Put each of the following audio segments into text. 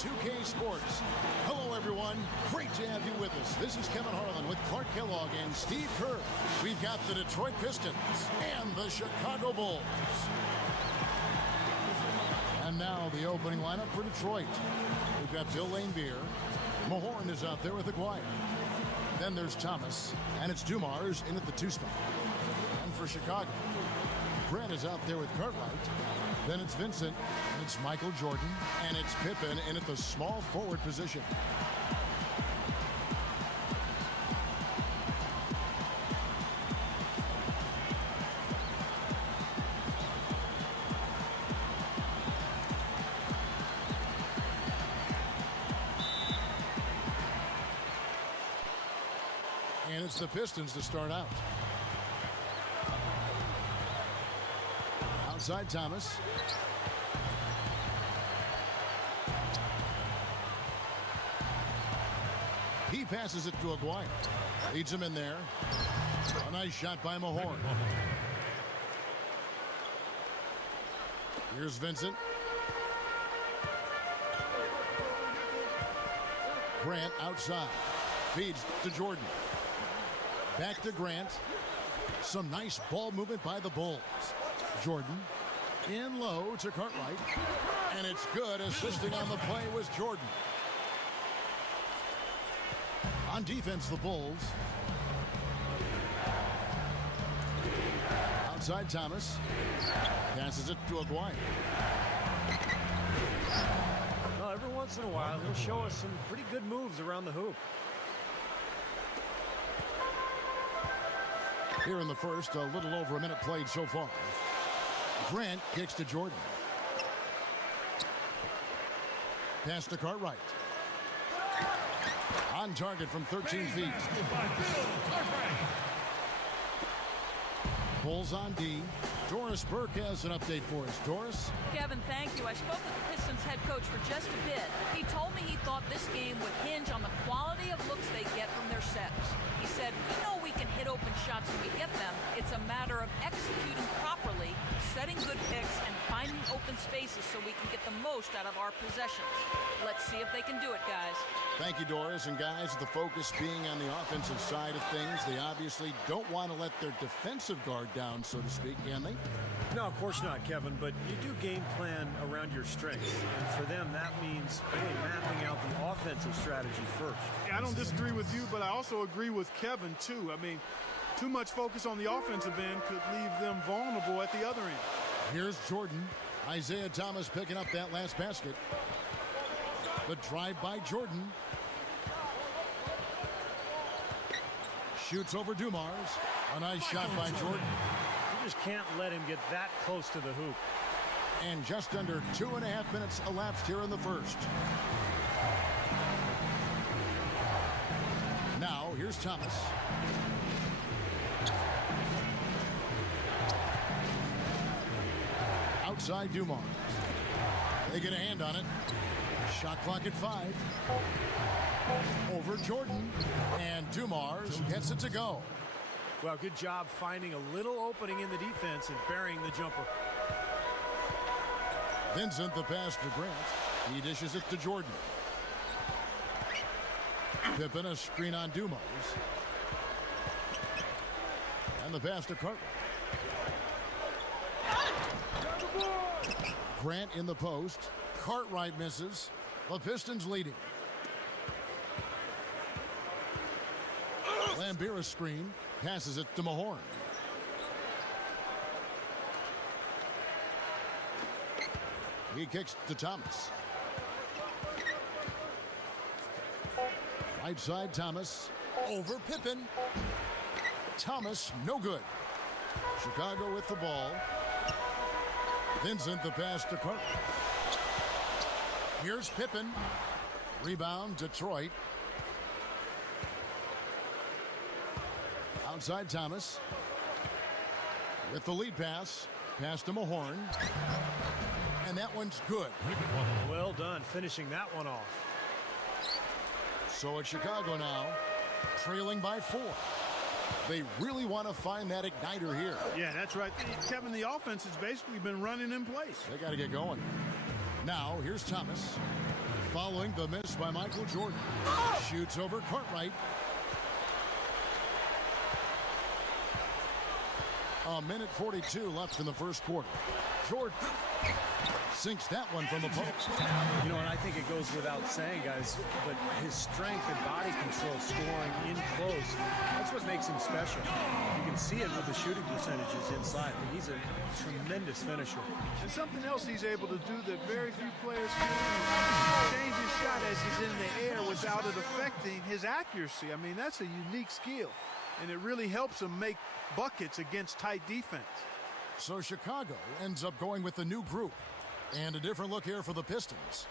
2K Sports. Hello, everyone. Great to have you with us. This is Kevin Harlan with Clark Kellogg and Steve Kerr. We've got the Detroit Pistons and the Chicago Bulls. And now the opening lineup for Detroit. We've got Bill Laimbeer. Mahorn is out there with Aguirre. Then there's Thomas, and it's Dumars in at the 2 spot. And for Chicago, Grant is out there with Cartwright. Then it's Vincent, and it's Michael Jordan, and it's Pippen in at the small forward position. And it's the Pistons to start out. Outside Thomas. He passes it to Aguirre. Leads him in there. A nice shot by Mahorn. Here's Vincent. Grant outside. Feeds to Jordan. Back to Grant. Some nice ball movement by the Bulls. Jordan in low to Cartwright. And it's good. Assisting on the play was Jordan. On defense, the Bulls. Outside Thomas. Passes it to Aguirre. Well, every once in a while, he'll show us some pretty good moves around the hoop. Here in the first, a little over a minute played so far. Grant kicks to Jordan. Pass to Cartwright. On target from 13 feet. Bulls on D. Doris Burke has an update for us. Doris? Kevin, thank you. I spoke with the Pistons head coach for just a bit. He told me he thought this game would hinge on the quality of looks they get from their sets. He said, we know we can hit open shots when we get them. It's a matter of executing properly, setting good picks, and finding open spaces so we can get the most out of our possessions. Let's see if they can do it, guys. Thank you, Doris. And guys, the focus being on the offensive side of things, they obviously don't want to let their defensive guard down, so to speak, can they? No, of course not, Kevin, but you do game plan around your strengths. And for them, that means really mapping out the offensive strategy first. I don't disagree with you, but I also agree with Kevin, too. I mean, too much focus on the offensive end could leave them vulnerable at the other end. Here's Jordan. Isaiah Thomas picking up that last basket. The drive by Jordan. Shoots over Dumars. A nice shot by Jordan. You just can't let him get that close to the hoop. And just under 2.5 minutes elapsed here in the first. Now, here's Thomas. Outside Dumars. They get a hand on it. Shot clock at 5. Over Jordan. And Dumars gets it to go. Well, good job finding a little opening in the defense and burying the jumper. Vincent the pass to Grant. He dishes it to Jordan. Pippen a screen on Dumars. And the pass to Cartwright. Grant in the post. Cartwright misses. The Pistons leading. Laimbeer screen. Passes it to Mahorn. He kicks to Thomas. Right side Thomas. Over Pippen. Thomas, no good. Chicago with the ball. Vincent the pass to Carter. Here's Pippen. Rebound, Detroit. Outside Thomas. With the lead pass. Pass to Mahorn. And that one's good. Well done, finishing that one off. So it's Chicago now, trailing by 4. They really want to find that igniter here. Yeah, that's right. Kevin, the offense has basically been running in place. They got to get going. Now, here's Thomas. Following the miss by Michael Jordan. Shoots over Cartwright. A minute 42 left in the first quarter. Jordan sinks that one from the post. You know, and I think it goes without saying, guys, but his strength and body control scoring in close, that's what makes him special. You can see it with the shooting percentages inside. I mean, he's a tremendous finisher. And something else he's able to do that very few players can do, change his shot as he's in the air without it affecting his accuracy. I mean, that's a unique skill, and it really helps him make buckets against tight defense. So Chicago ends up going with the new group. And a different look here for the Pistons.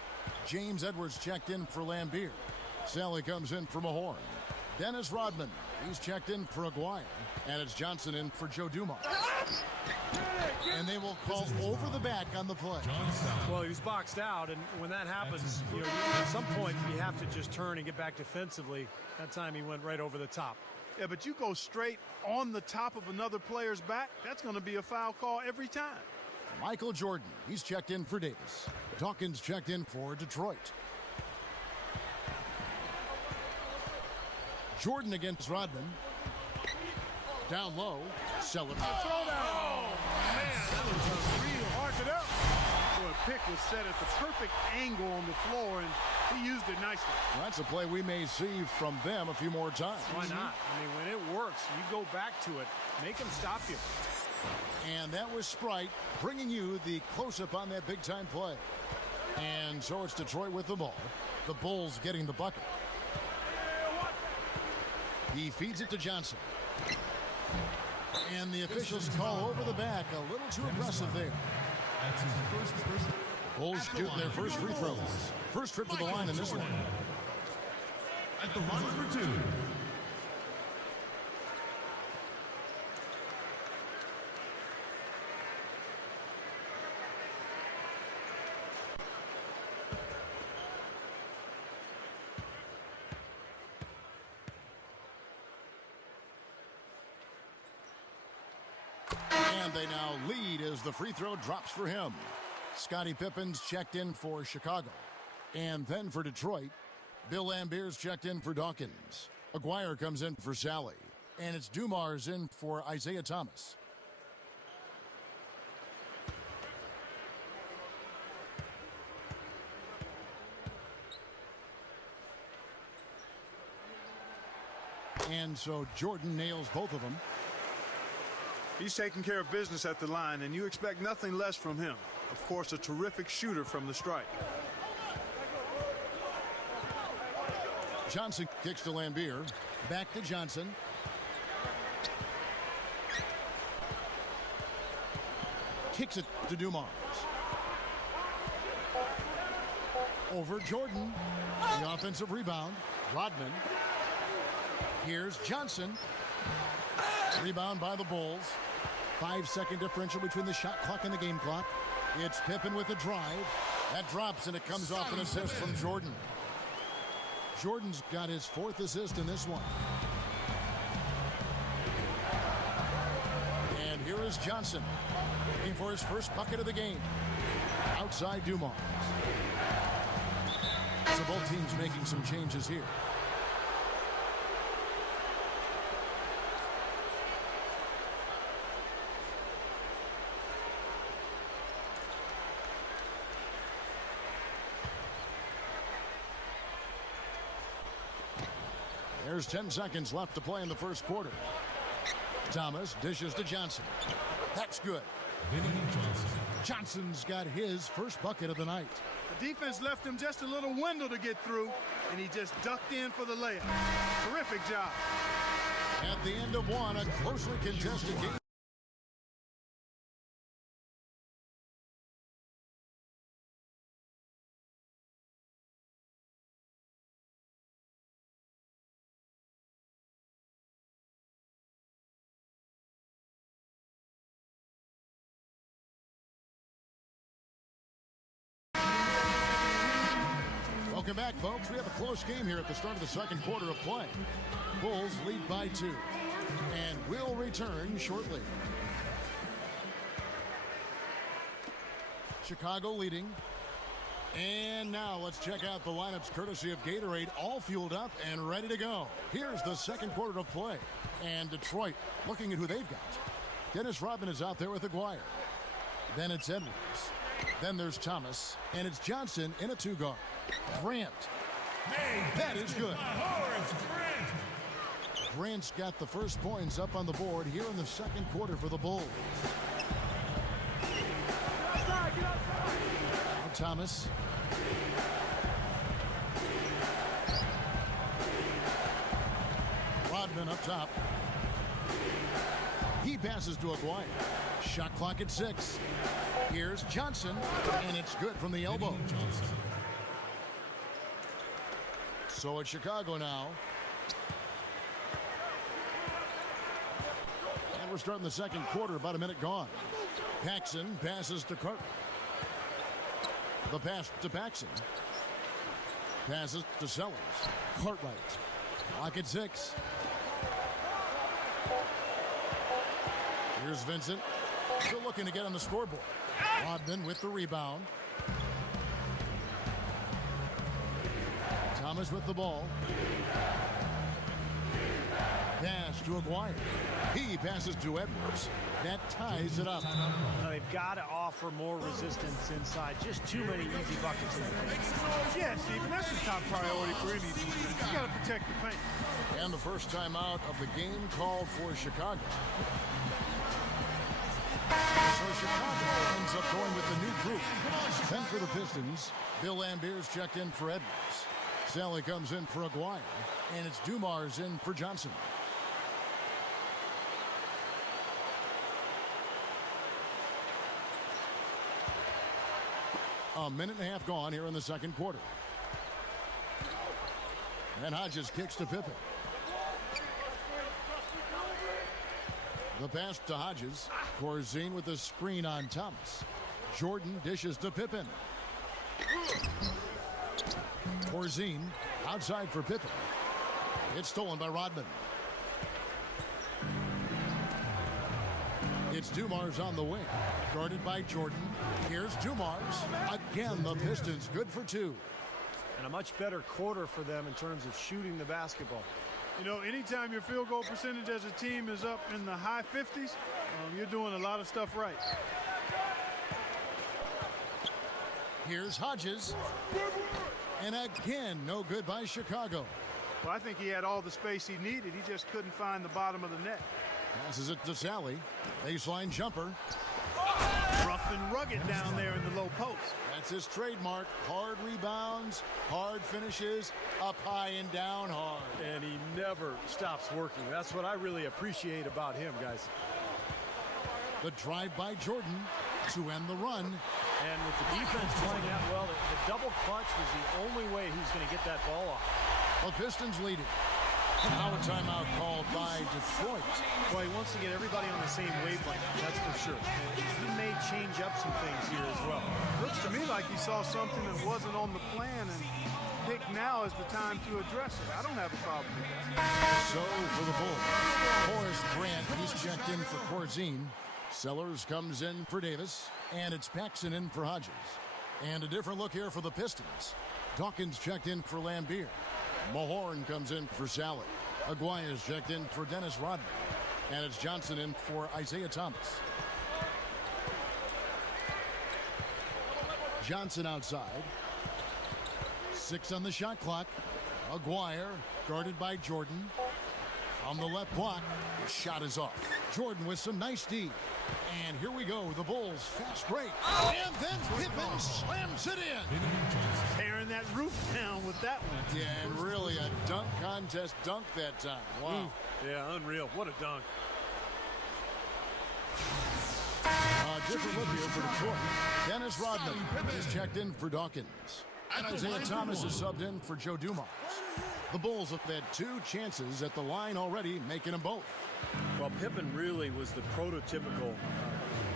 James Edwards checked in for Lambeer. Sally comes in for Mahorn. Dennis Rodman, he's checked in for Aguirre. And it's Johnson in for Joe Dumars. And they will call over the back on the play. Well, he was boxed out, and when that happens, you know, at some point you have to just turn and get back defensively. That time he went right over the top. Yeah, but you go straight on the top of another player's back, that's going to be a foul call every time. Michael Jordan, he's checked in for Davis. Dawkins checked in for Detroit. Jordan against Rodman. Down low, Sullivan. Throwdown. Oh, man, that was a real hard it up. So a pick was set at the perfect angle on the floor, and he used it nicely. Well, that's a play we may see from them a few more times. Why not? I mean, when it works, you go back to it. Make him stop you. And that was Sprite bringing you the close-up on that big-time play. And so it's Detroit with the ball. The Bulls getting the bucket. He feeds it to Johnson. And the officials call over the back. A little too aggressive there. The Bulls shooting their first free throws. First trip to the line in this one. At the line for two. And they now lead as the free throw drops for him. Scottie Pippen's checked in for Chicago. And then for Detroit, Bill Lambeer's checked in for Dawkins. Aguirre comes in for Sally. And it's Dumars in for Isaiah Thomas. And so Jordan nails both of them. He's taking care of business at the line, and you expect nothing less from him. Of course, a terrific shooter from the stripe. Johnson kicks to Lambeer. Back to Johnson. Kicks it to Dumars. Over Jordan. The offensive rebound. Rodman. Here's Johnson. Rebound by the Bulls. 5-second differential between the shot clock and the game clock. It's Pippen with a drive. That drops, and it comes off an assist from Jordan. Jordan's got his fourth assist in this one. And here is Johnson looking for his first bucket of the game. Outside Dumars. So both teams making some changes here. There's 10 seconds left to play in the first quarter. Thomas dishes to Johnson. That's good. Johnson's got his first bucket of the night. The defense left him just a little window to get through, and he just ducked in for the layup. Terrific job. At the end of one, a closely contested game. Welcome back, folks. We have a close game here at the start of the second quarter of play. Bulls lead by 2. And we'll return shortly. Chicago leading. And now let's check out the lineups courtesy of Gatorade, all fueled up and ready to go. Here's the second quarter of play. And Detroit looking at who they've got. Dennis Rodman is out there with Aguirre. Then it's Edwards. Then there's Thomas. And it's Johnson in a two-guard. Grant. That is good. Grant's got the first points up on the board here in the second quarter for the Bulls. Now Thomas. Rodman up top. He passes to Aguirre. Shot clock at 6. Here's Johnson, and it's good from the elbow. So it's Chicago now. And we're starting the second quarter, about a minute gone. Paxson passes to Cartwright. The pass to Paxson. Passes to Sellers. Cartwright. Clock at 6. Here's Vincent. Still looking to get on the scoreboard. Rodman with the rebound. Thomas with the ball. Pass to Aguirre. He passes to Edwards. That ties it up. Now they've got to offer more resistance inside. Just too many easy buckets in the paint. Yeah, Stephen, that's the top priority for any defense. You got to protect the paint. And the first time out of the game called for Chicago. So Chicago ends up going with the new group. 10 for the Pistons. Bill Lambier's checked in for Edwards. Sally comes in for Aguirre. And it's Dumars in for Johnson. A minute and a half gone here in the second quarter. And Hodges kicks to Pippen. The pass to Hodges. Corzine with the screen on Thomas. Jordan dishes to Pippen. Corzine outside for Pippen. It's stolen by Rodman. It's Dumars on the wing. Guarded by Jordan. Here's Dumars. Again, the Pistons good for 2. And a much better quarter for them in terms of shooting the basketball. You know, anytime your field goal percentage as a team is up in the high 50s, you're doing a lot of stuff right. Here's Hodges. And again, no good by Chicago. Well, I think he had all the space he needed. He just couldn't find the bottom of the net. Passes it to Sally. Baseline jumper. Rough and rugged down there in the low post. That's his trademark. Hard rebounds, hard finishes, up high and down hard. And he never stops working. That's what I really appreciate about him, guys. The drive by Jordan to end the run. And with the defense playing that well, the double clutch was the only way he was going to get that ball off. The Pistons lead it. Now a timeout called by Detroit. Well, he wants to get everybody on the same wavelength, that's for sure. He may change up some things here as well. Looks to me like he saw something that wasn't on the plan and picked now is the time to address it. I don't have a problem with that. So for the Bulls, Horace Grant, he's checked in for Corzine. Sellers comes in for Davis, and it's Paxson in for Hodges. And a different look here for the Pistons. Dawkins checked in for Lambier. Mahorn comes in for Sally. Aguirre's checked in for Dennis Rodman. And it's Johnson in for Isaiah Thomas. Johnson outside. 6 on the shot clock. Aguirre guarded by Jordan. On the left block, the shot is off. Jordan with some nice D. And here we go, the Bulls fast break. And then Pippen slams it in. Tearing that roof down with that one. Yeah, and really a dunk contest dunk that time. Wow. Yeah, unreal. What a dunk. Different look here for Detroit. Dennis Rodman is checked in for Dawkins. And Isaiah Thomas is subbed in for Joe Dumars. The Bulls have had 2 chances at the line already, making them both. Well, Pippen really was the prototypical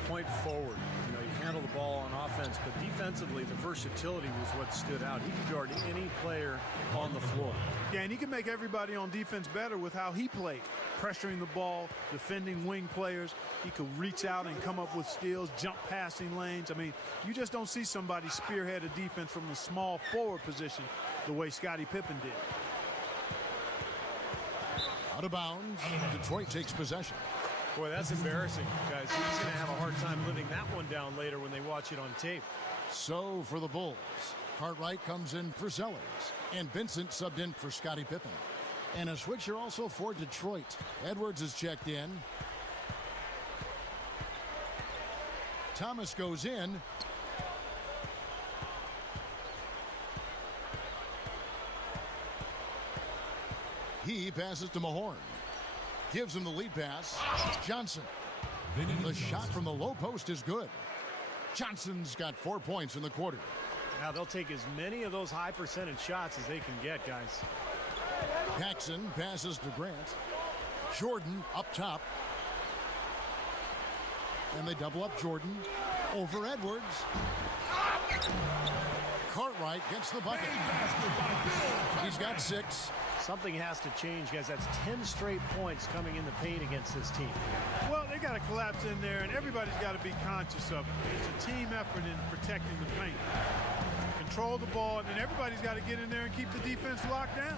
point forward. You know, he handle the ball on offense, but defensively, the versatility was what stood out. He could guard any player on the floor. Yeah, and he can make everybody on defense better with how he played. Pressuring the ball, defending wing players. He could reach out and come up with steals, jump passing lanes. I mean, you just don't see somebody spearhead a defense from the small forward position the way Scottie Pippen did. Out of bounds, Detroit takes possession. Boy, that's embarrassing, guys. He's going to have a hard time living that one down later when they watch it on tape. So for the Bulls, Cartwright comes in for Sellers, and Vincent subbed in for Scottie Pippen. And a switcher also for Detroit. Edwards is checked in. Thomas goes in. He passes to Mahorn. Gives him the lead pass. Johnson. The shot from the low post is good. Johnson's got 4 points in the quarter. Now they'll take as many of those high percentage shots as they can get, guys. Paxson passes to Grant. Jordan up top. And they double up Jordan over Edwards. Cartwright gets the bucket. He's got 6. Something has to change, guys. That's 10 straight points coming in the paint against this team. Well, they got to collapse in there, and everybody's got to be conscious of it. It's a team effort in protecting the paint. Control the ball, and then everybody's got to get in there and keep the defense locked down.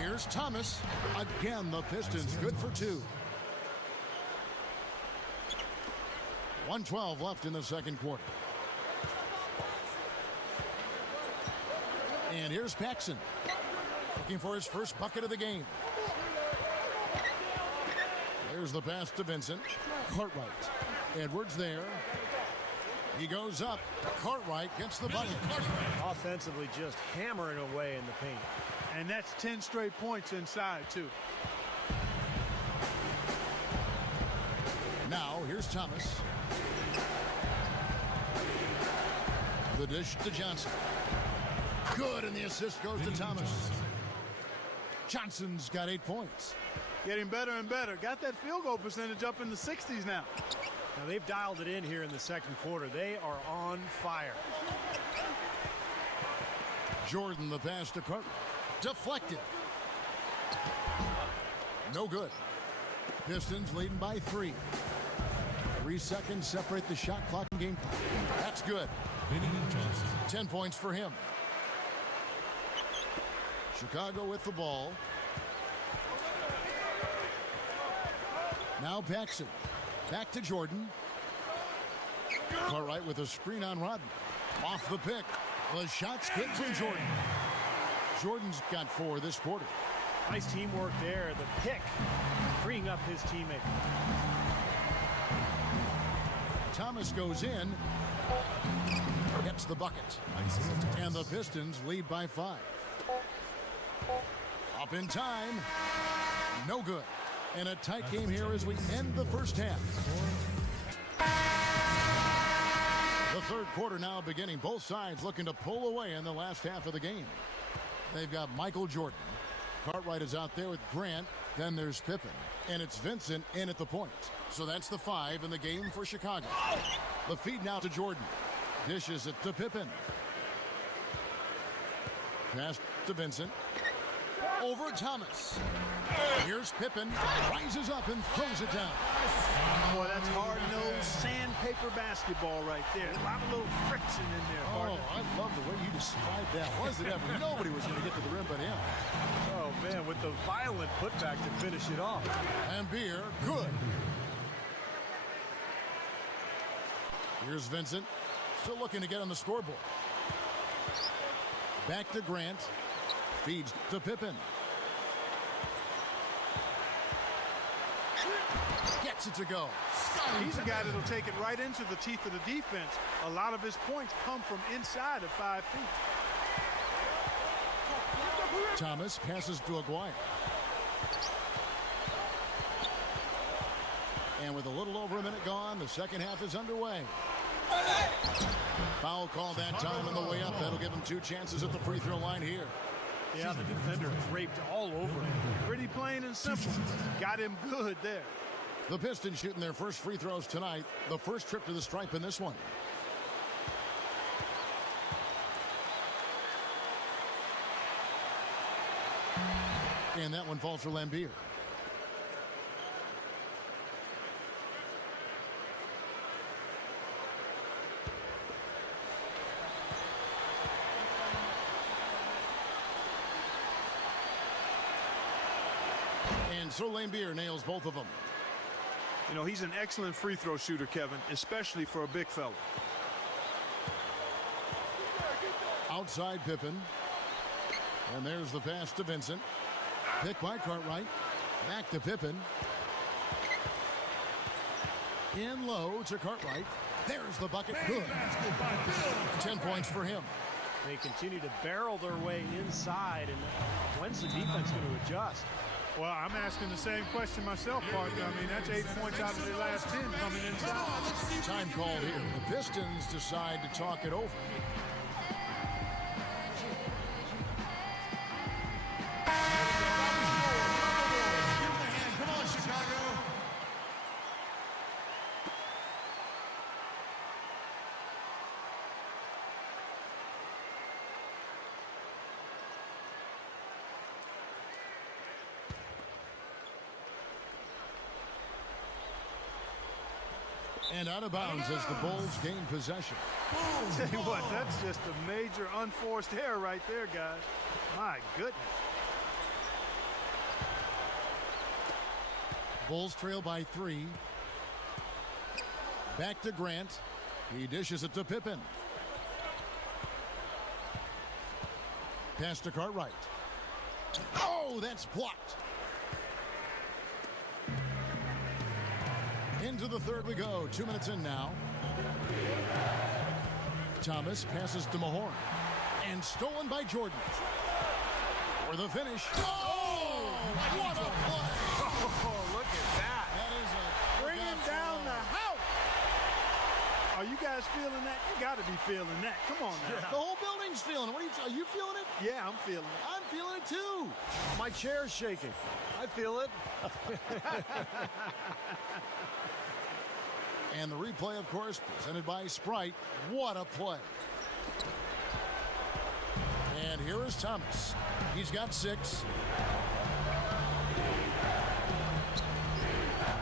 Here's Thomas. Again, the Pistons good for 2. 1:12 left in the second quarter. And here's Paxson. Looking for his first bucket of the game. There's the pass to Vincent. Cartwright. Edwards there. He goes up. Cartwright gets the bucket. Offensively just hammering away in the paint. And that's 10 straight points inside, too. Now, here's Thomas. The dish to Johnson. Good, and the assist goes to Thomas. Johnson's got 8 points. Getting better and better. Got that field goal percentage up in the 60s now. Now they've dialed it in here in the second quarter. They are on fire. Jordan, the pass to Cartwright. Deflected. No good. Pistons leading by 3. 3 seconds separate the shot clock and game clock. That's good. 10 points for him. Chicago with the ball. Now Paxson. Back to Jordan. Cartwright with a screen on Rodman. Off the pick. The shot's good from Jordan. Jordan's got 4 this quarter. Nice teamwork there. The pick freeing up his teammate. Thomas goes in. Gets the bucket. And the Pistons lead by 5. Up in time. No good. And a tight game here as we end the first half. The third quarter now beginning. Both sides looking to pull away in the last half of the game. They've got Michael Jordan. Cartwright is out there with Grant. Then there's Pippen. And it's Vincent in at the point. So that's the 5 in the game for Chicago. The feed now to Jordan. Dishes it to Pippen. Pass to Vincent. Over Thomas. Here's Pippen. Rises up and throws it down. Boy, that's hard-nosed sandpaper basketball right there. A lot of little friction in there, partner. Oh, I love the way you described that. Was it ever? Nobody was going to get to the rim but him. Oh, man, with the violent putback to finish it off. And Beer, good. Here's Vincent. Still looking to get on the scoreboard. Back to Grant. Feeds to Pippen. Gets it to go. He's a guy that'll take it right into the teeth of the defense. A lot of his points come from inside of 5 feet. Thomas passes to Aguirre. And with a little over a minute gone, the second half is underway. Foul call that time on the way up. That'll give him 2 chances at the free throw line here. Yeah, the defender draped all over him. Pretty plain and simple. Got him good there. The Pistons shooting their first free throws tonight. The first trip to the stripe in this one. And that one falls for Lambier. And so Lambier nails both of them. You know, he's an excellent free throw shooter, Kevin, especially for a big fella. Outside Pippen. And there's the pass to Vincent. Picked by Cartwright. Back to Pippen. In low to Cartwright. There's the bucket. Good. 10 points for him. They continue to barrel their way inside, and when's the defense going to adjust? Well, I'm asking the same question myself, partner. I mean, that's 8 points out of the last 10 coming inside. Time called here. The Pistons decide to talk it over. Come on, Chicago. And out of bounds as the Bulls gain possession. Tell you what, that's just a major unforced error right there, guys. My goodness. Bulls trail by 3. Back to Grant. He dishes it to Pippen. Pass to Cartwright. Oh, that's blocked. Into the third we go. 2 minutes in now. Thomas passes to Mahorn. And stolen by Jordan. For the finish. Oh, what a play. Oh, look at that. That is a Bringing down the house. Are you guys feeling that? You got to be feeling that. Come on now. The whole building's feeling it. Are you feeling it? Yeah, I'm feeling it. I'm feeling it too. My chair's shaking. I feel it. And the replay, of course, presented by Sprite. What a play. And here is Thomas. He's got 6.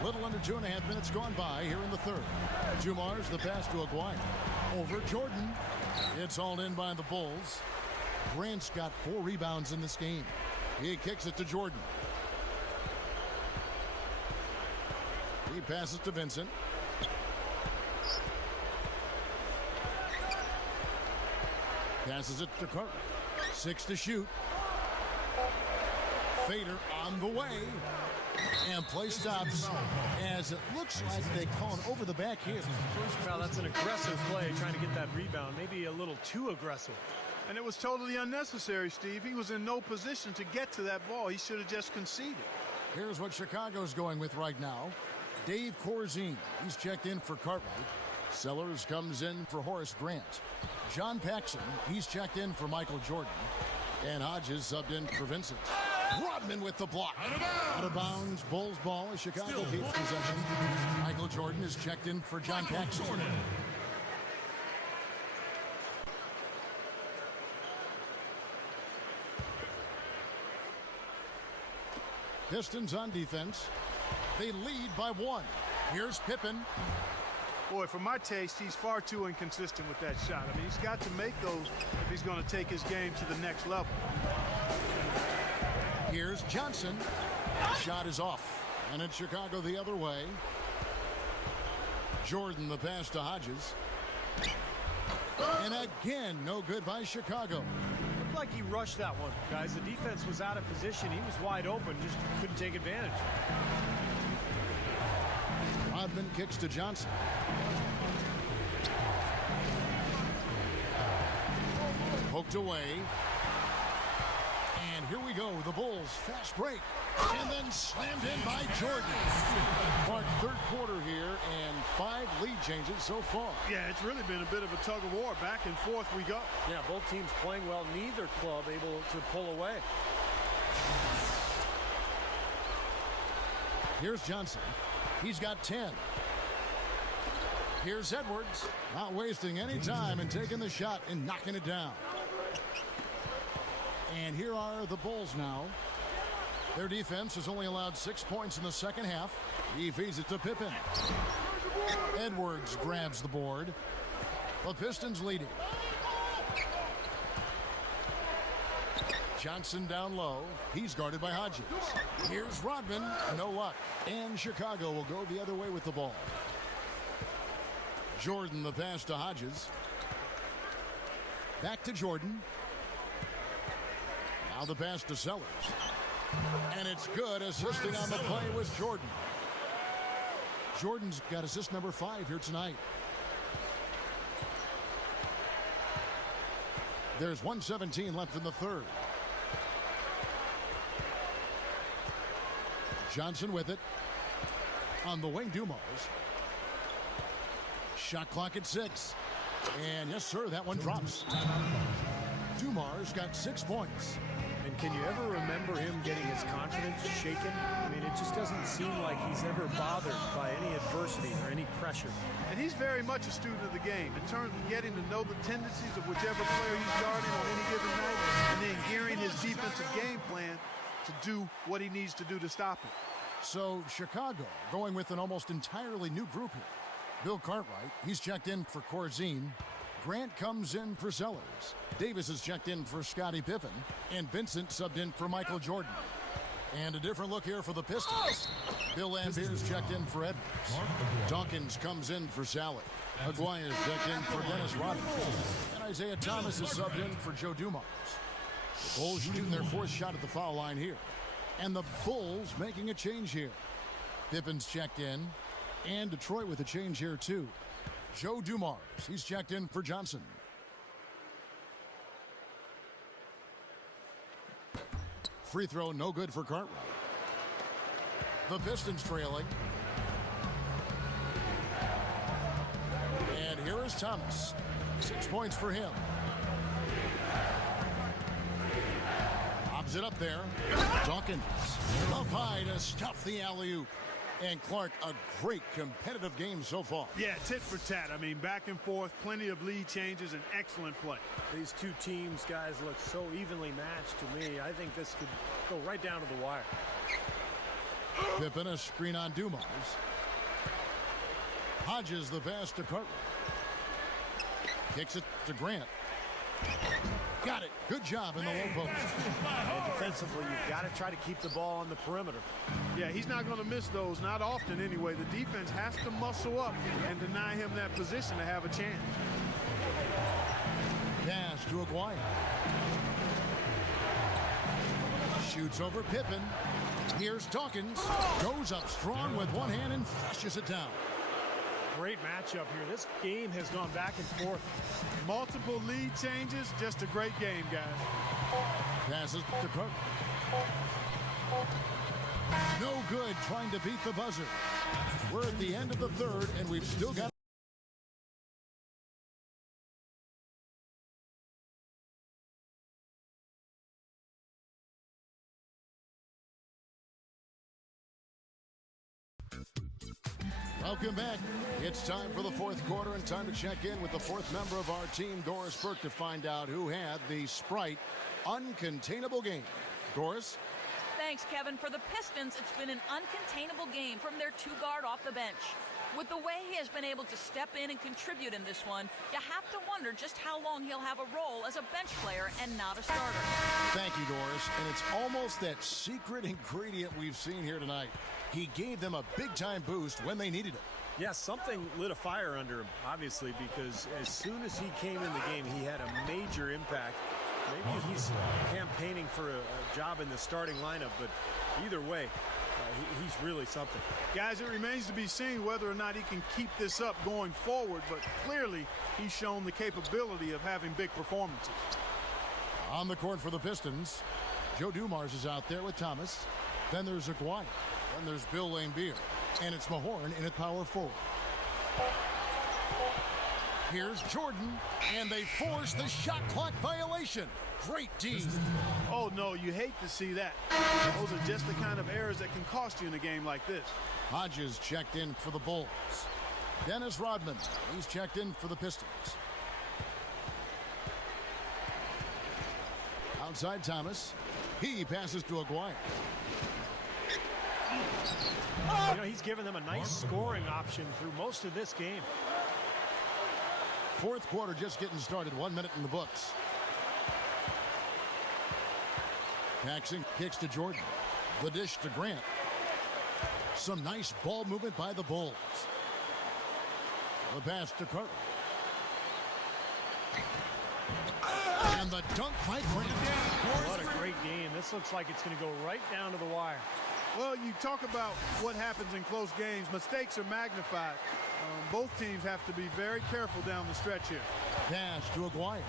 A little under 2.5 minutes gone by here in the third. Jumar's the pass to Aguirre. Over Jordan. It's hauled in by the Bulls. Grant's got 4 rebounds in this game. He kicks it to Jordan. He passes to Vincent. Passes it to Carter. 6 to shoot. Fader on the way. And play stops as it looks like they call it over the back here. Well, that's an aggressive play, trying to get that rebound. Maybe a little too aggressive. And it was totally unnecessary, Steve. He was in no position to get to that ball. He should have just conceded. Here's what Chicago's going with right now. Dave Corzine, he's checked in for Cartwright. Sellers comes in for Horace Grant. John Paxson, he's checked in for Michael Jordan. And Hodges subbed in for Vincent. Rodman with the block. Out of bounds. Bulls ball as Chicago keeps possession. Michael Jordan is checked in for John Paxson. Pistons on defense. They lead by 1. Here's Pippen. Boy, for my taste, he's far too inconsistent with that shot. I mean, he's got to make those if he's going to take his game to the next level. Here's Johnson. Shot is off. And it's Chicago the other way. Jordan the pass to Hodges. And again, no good by Chicago. Looked like he rushed that one, guys. The defense was out of position. He was wide open, just couldn't take advantage. Rodman kicks to Johnson. Poked away. And here we go. The Bulls fast break. And then slammed in by Jordan. Mark, third quarter here and 5 lead changes so far. Yeah, it's really been a bit of a tug of war. Back and forth we go. Yeah, both teams playing well. Neither club able to pull away. Here's Johnson. He's got 10. Here's Edwards, not wasting any time and taking the shot and knocking it down. And here are the Bulls now. Their defense has only allowed 6 points in the second half. He feeds it to Pippen. Edwards grabs the board. The Pistons leading. Johnson down low. He's guarded by Hodges. Here's Rodman. No luck. And Chicago will go the other way with the ball. Jordan the pass to Hodges. Back to Jordan. Now the pass to Sellers. And it's good. Assisting on the play was Jordan. Jordan's got assist number 5 here tonight. There's 1:17 left in the third. Johnson with it. On the wing, Dumars. Shot clock at 6. And yes, sir, that one drops. Dumars got 6 points. And can you ever remember him getting his confidence shaken? I mean, it just doesn't seem like he's ever bothered by any adversity or any pressure. And he's very much a student of the game in terms of getting to know the tendencies of whichever player he's guarding on any given night and then gearing his defensive game plan to do what he needs to do to stop him. So Chicago going with an almost entirely new group here. Bill Cartwright, he's checked in for Corzine. Grant comes in for Sellers. Davis is checked in for Scottie Pippen. And Vincent subbed in for Michael Jordan. And a different look here for the Pistons. Bill Lambert's checked in for Edwards. Dawkins comes in for Sally. Aguirre's checked in for Dennis Rodman. And Isaiah Thomas is subbed in for Joe Dumars. The Bulls shooting their 4th shot at the foul line here. And the Bulls making a change here. Pippen's checked in. And Detroit with a change here too. Joe Dumars, he's checked in for Johnson. Free throw no good for Cartwright. The Pistons trailing. And here is Thomas. 6 points for him. Lobs it up there. Dawkins up high to stuff the alley-oop. And Clark, a great competitive game so far. Yeah, tit for tat. I mean, back and forth, plenty of lead changes, and excellent play. These two teams, guys, look so evenly matched to me. I think this could go right down to the wire. Pippen, a screen on Dumars. Hodges the pass to Cartwright. Kicks it to Grant. Got it. Good job in the low post. And defensively, you've got to try to keep the ball on the perimeter. Yeah, he's not going to miss those, not often anyway. The defense has to muscle up and deny him that position to have a chance. Pass to Aguirre. Shoots over Pippen. Here's Dawkins. Goes up strong with one hand and flushes it down. Great matchup here. This game has gone back and forth. Multiple lead changes. Just a great game, guys. Passes to Cook. No good trying to beat the buzzer. We're at the end of the third, and we've still got... Welcome back. It's time for the 4th quarter and time to check in with the 4th member of our team, Doris Burke, to find out who had the Sprite uncontainable game. Doris? Thanks, Kevin. For the Pistons, it's been an uncontainable game from their 2-guard off the bench. With the way he has been able to step in and contribute in this one, you have to wonder just how long he'll have a role as a bench player and not a starter. Thank you, Doris. And it's almost that secret ingredient we've seen here tonight. He gave them a big-time boost when they needed it. Yeah, something lit a fire under him, obviously, because as soon as he came in the game, he had a major impact. Maybe he's campaigning for a job in the starting lineup, but either way, he's really something. Guys, it remains to be seen whether or not he can keep this up going forward, but clearly he's shown the capability of having big performances. On the court for the Pistons, Joe Dumars is out there with Thomas. Then there's Aguirre. Then there's Bill Laimbeer. And it's Mahorn in at power forward. Here's Jordan, and they force the shot clock violation. Great D. Oh, no, you hate to see that. Those are just the kind of errors that can cost you in a game like this. Hodges checked in for the Bulls. Dennis Rodman, he's checked in for the Pistons. Outside Thomas. He passes to Aguirre. You know, he's given them a nice scoring option through most of this game. Fourth quarter just getting started. 1 minute in the books. Paxson kicks to Jordan. The dish to Grant. Some nice ball movement by the Bulls. The pass to Carter. And the dunk by Grant. What a great game. This looks like it's going to go right down to the wire. Well, you talk about what happens in close games. Mistakes are magnified. Both teams have to be very careful down the stretch here. Pass to Aguirre.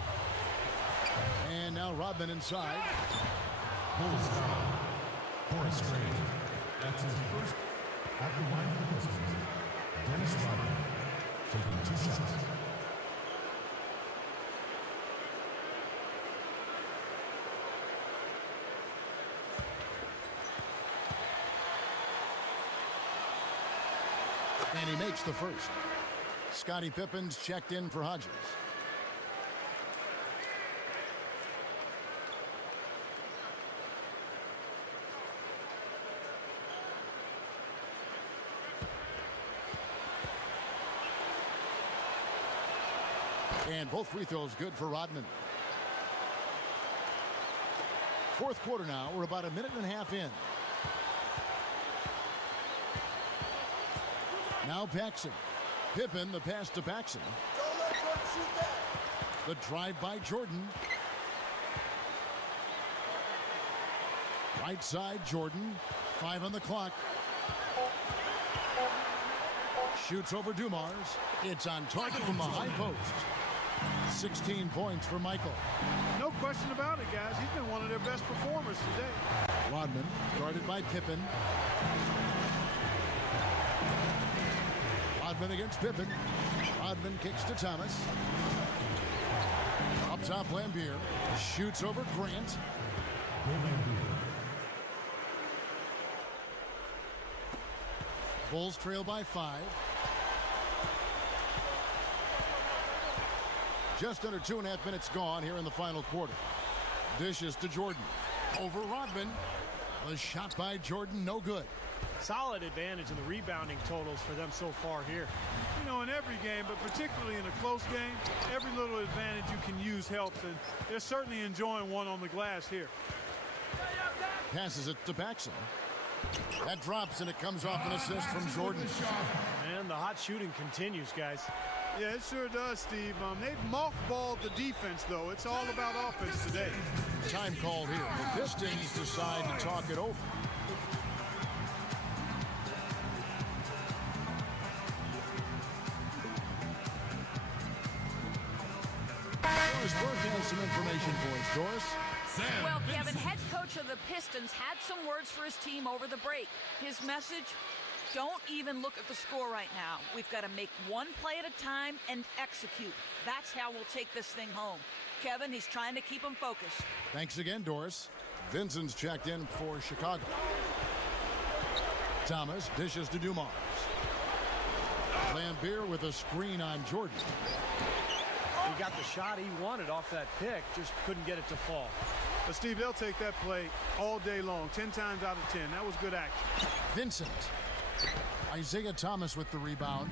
And now Rodman inside. Bulls foul. Horace Grant. That's his first at the line for the Pistons. Dennis Rodman taking 2 shots. And he makes the first. Scottie Pippen's checked in for Hodges. And both free throws good for Rodman. Fourth quarter now. We're about a minute and a half in. Now Paxson. Pippen, the pass to Paxson. Don't let Jordan shoot that. The drive by Jordan. Right side, Jordan. 5 on the clock. Shoots over Dumars. It's on target from the high post. 16 points for Michael. No question about it, guys. He's been one of their best performers today. Rodman guarded by Pippen. Rodman against Pippen. Rodman kicks to Thomas. Up top, Lambier. Shoots over Grant. Bulls trail by 5. Just under 2.5 minutes gone here in the final quarter. Dishes to Jordan. Over Rodman. A shot by Jordan, no good. Solid advantage in the rebounding totals for them so far here. You know, in every game, but particularly in a close game, every little advantage you can use helps, and they're certainly enjoying one on the glass here. Passes it to Paxson. That drops, and it comes off an assist from Jordan. And the hot shooting continues, guys. Yeah, it sure does, Steve. They've mothballed the defense, though. It's all about offense today. Time called here. The Pistons decide to talk it over. Doris Burke has some information for us. Doris? Well, Kevin, head coach of the Pistons had some words for his team over the break. His message: don't even look at the score right now. We've got to make one play at a time and execute. That's how we'll take this thing home. Kevin, he's trying to keep them focused. Thanks again, Doris. Vincent's checked in for Chicago. Thomas dishes to Dumars. Lambier with a screen on Jordan. He got the shot he wanted off that pick, just couldn't get it to fall. But, Steve, they'll take that play all day long, 10 times out of 10. That was good action. Vincent. Isaiah Thomas with the rebound.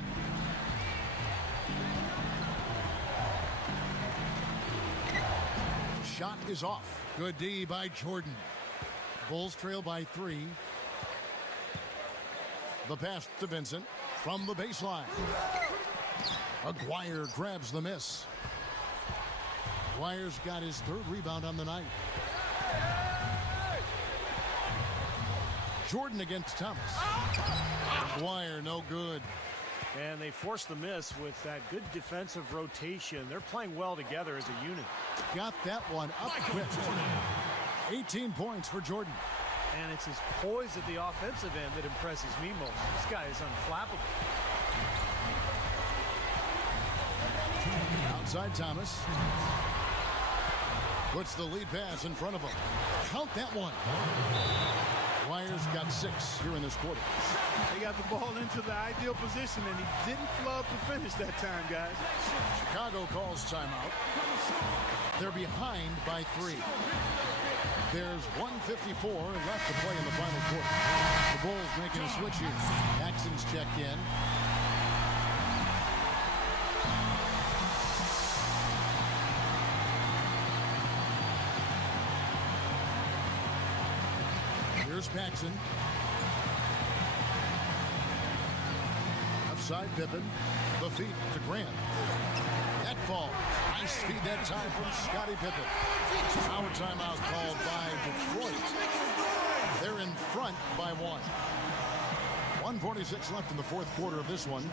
Shot is off. Good D by Jordan. Bulls trail by 3. The pass to Vincent from the baseline. Aguirre grabs the miss. Aguirre's got his 3rd rebound on the night. Jordan against Thomas. Aguirre no good. And they forced the miss with that good defensive rotation. They're playing well together as a unit. Got that one up quick. 18 points for Jordan. And it's his poise at the offensive end that impresses me most. This guy is unflappable. Outside Thomas. Puts the lead pass in front of him. Count that one. Dwyer's got 6 here in this quarter. They got the ball into the ideal position, and he didn't flub to finish that time, guys. Chicago calls timeout. They're behind by 3. There's 1:54 left to play in the final quarter. The Bulls making a switch here. Paxson's checked in. Here's Paxson. Outside Pippen. The feet to Grant. That fall. Nice feed that time from Scottie Pippen. Our timeout called by Detroit. They're in front by 1. 1:46 left in the fourth quarter of this one.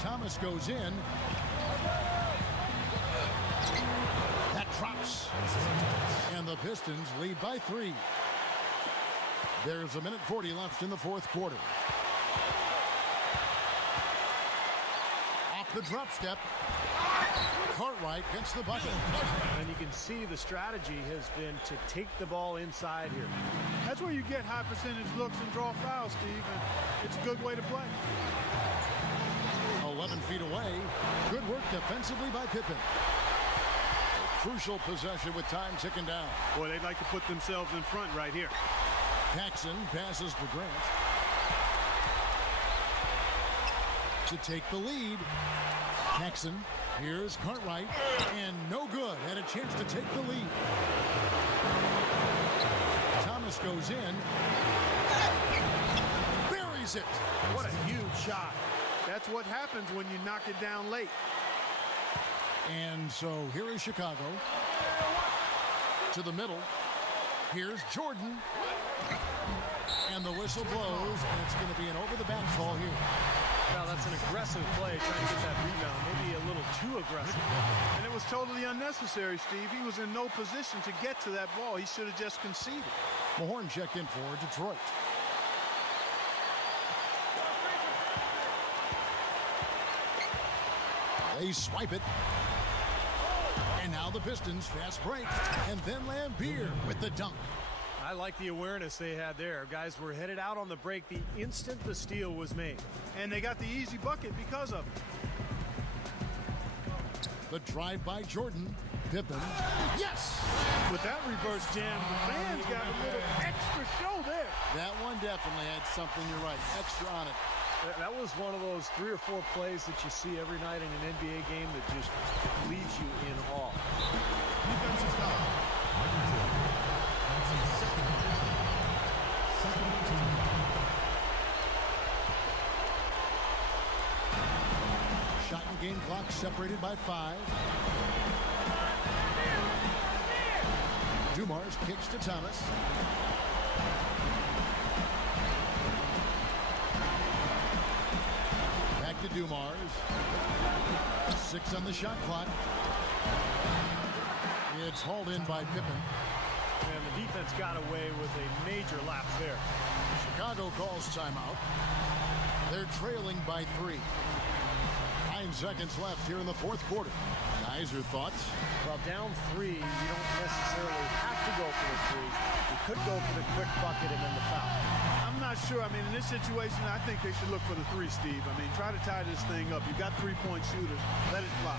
Thomas goes in. That drops. And the Pistons lead by 3. There's 1:40 left in the fourth quarter. Off the drop step. Cartwright gets the bucket. And you can see the strategy has been to take the ball inside here. That's where you get high percentage looks and draw fouls, Steve, and it's a good way to play. 11 feet away. Good work defensively by Pippen. A crucial possession with time ticking down. Boy, they'd like to put themselves in front right here. Paxson passes to Grant to take the lead. Paxson, here's Cartwright, and no good. Had a chance to take the lead. Thomas goes in. Buries it. What a huge shot. That's what happens when you knock it down late. And so here is Chicago. To the middle. Here's Jordan. And the whistle blows, and it's going to be an over-the-back call here. Well, that's an aggressive play, trying to get that rebound. Maybe a little too aggressive. And it was totally unnecessary, Steve. He was in no position to get to that ball. He should have just conceded. Mahorn checked in for Detroit. They swipe it. And now the Pistons fast break. And then Lambeer with the dunk. I like the awareness they had there. Guys were headed out on the break the instant the steal was made. And they got the easy bucket because of it. The drive by Jordan. Pippen. Yes! With that reverse jam, the fans got a little extra show there. That one definitely had something, you're right, extra on it. That was one of those 3 or 4 plays that you see every night in an NBA game that just leaves you in awe. Defensive foul. Michael Jordan. That's his second team foul. Shot and game clock separated by 5. Dumars kicks to Thomas. Back to Dumars. 6 on the shot clock. It's hauled in by Pippen. And the defense got away with a major lapse there. Chicago calls timeout. They're trailing by 3. 9 seconds left here in the fourth quarter. Guys, your thoughts? Well, down 3, you don't necessarily have to go for the 3. You could go for the quick bucket and then the foul. I'm not sure. I mean, in this situation, I think they should look for the 3, Steve. I mean, try to tie this thing up. You've got 3-point shooters. Let it fly.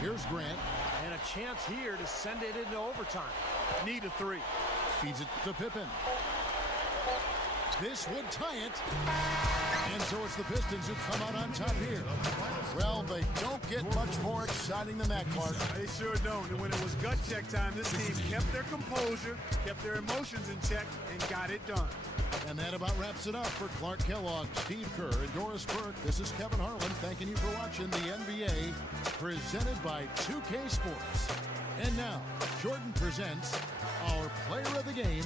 Here's Grant. And a chance here to send it into overtime. Need a 3. Feeds it to Pippen. This would tie it. And so it's the Pistons who come out on top here. Well, they don't get much more exciting than that, Clark. They sure don't. And when it was gut check time, this team kept their composure, kept their emotions in check, and got it done. And that about wraps it up for Clark Kellogg, Steve Kerr, and Doris Burke. This is Kevin Harlan thanking you for watching the NBA presented by 2K Sports. And now, Jordan presents our player of the game,